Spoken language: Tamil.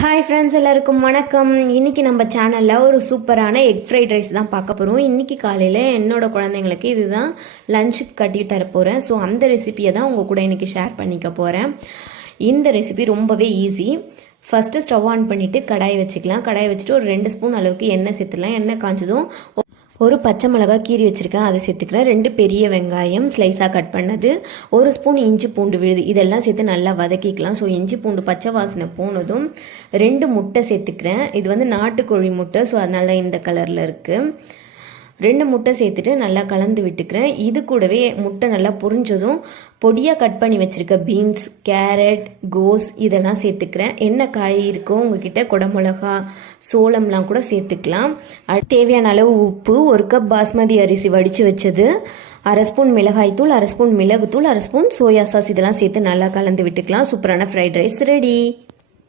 ஹாய் ஃப்ரெண்ட்ஸ், எல்லாருக்கும் வணக்கம். இன்றைக்கி நம்ம சேனலில் ஒரு சூப்பரான எக் ஃப்ரைட் ரைஸ் தான் பார்க்க போகிறோம். இன்றைக்கி காலையில் என்னோடய குழந்தைங்களுக்கு இதுதான் லஞ்சுக்கு கட்டி தரப்போகிறேன். ஸோ அந்த ரெசிபியை தான் உங்கள் கூட இன்றைக்கி ஷேர் பண்ணிக்க போகிறேன். இந்த ரெசிபி ரொம்பவே ஈஸி. ஃபஸ்ட்டு ஸ்டவ் ஆன் பண்ணிவிட்டு கடாயை வச்சுக்கலாம். கடாயை வச்சுட்டு ஒரு 2 ஸ்பூன் அளவுக்கு எண்ணெய் சேர்த்துக்கலாம். எண்ணெய் காய்ச்சதும் ஒரு பச்சை மிளகாய் கீறி வச்சுருக்கேன், அதை சேர்த்துக்கிறேன். 2 பெரிய வெங்காயம் ஸ்லைஸாக கட் பண்ணது, 1 ஸ்பூன் இஞ்சி பூண்டு விழுது, இதெல்லாம் சேர்த்து நல்லா வதக்கிக்கலாம். ஸோ இஞ்சி பூண்டு பச்சை வாசனை போனதும் 2 முட்டை சேர்த்துக்கிறேன். இது வந்து நாட்டுக்கோழி முட்டை, ஸோ அதனால இந்த கலரில் இருக்குது. 2 முட்டை சேர்த்துட்டு நல்லா கலந்து விட்டுக்கிறேன். இது கூடவே முட்டை நல்லா புரிஞ்சதும் பொடியாக கட் பண்ணி வச்சுருக்க பீன்ஸ், கேரட், கோஸ் இதெல்லாம் சேர்த்துக்கிறேன். என்ன காய் இருக்கோ உங்ககிட்ட குடமிளகா, சோளம்லாம் கூட சேர்த்துக்கலாம். தேவையான அளவு உப்பு, 1 கப் பாஸ்மதி அரிசி வடித்து வச்சது, 1/2 ஸ்பூன் மிளகாய்த்தூள், 1/2 ஸ்பூன் மிளகுத்தூள், 1/2 ஸ்பூன் சோயா சாஸ் இதெல்லாம் சேர்த்து நல்லா கலந்து விட்டுக்கலாம். சூப்பரான ஃப்ரைட் ரைஸ் ரெடி.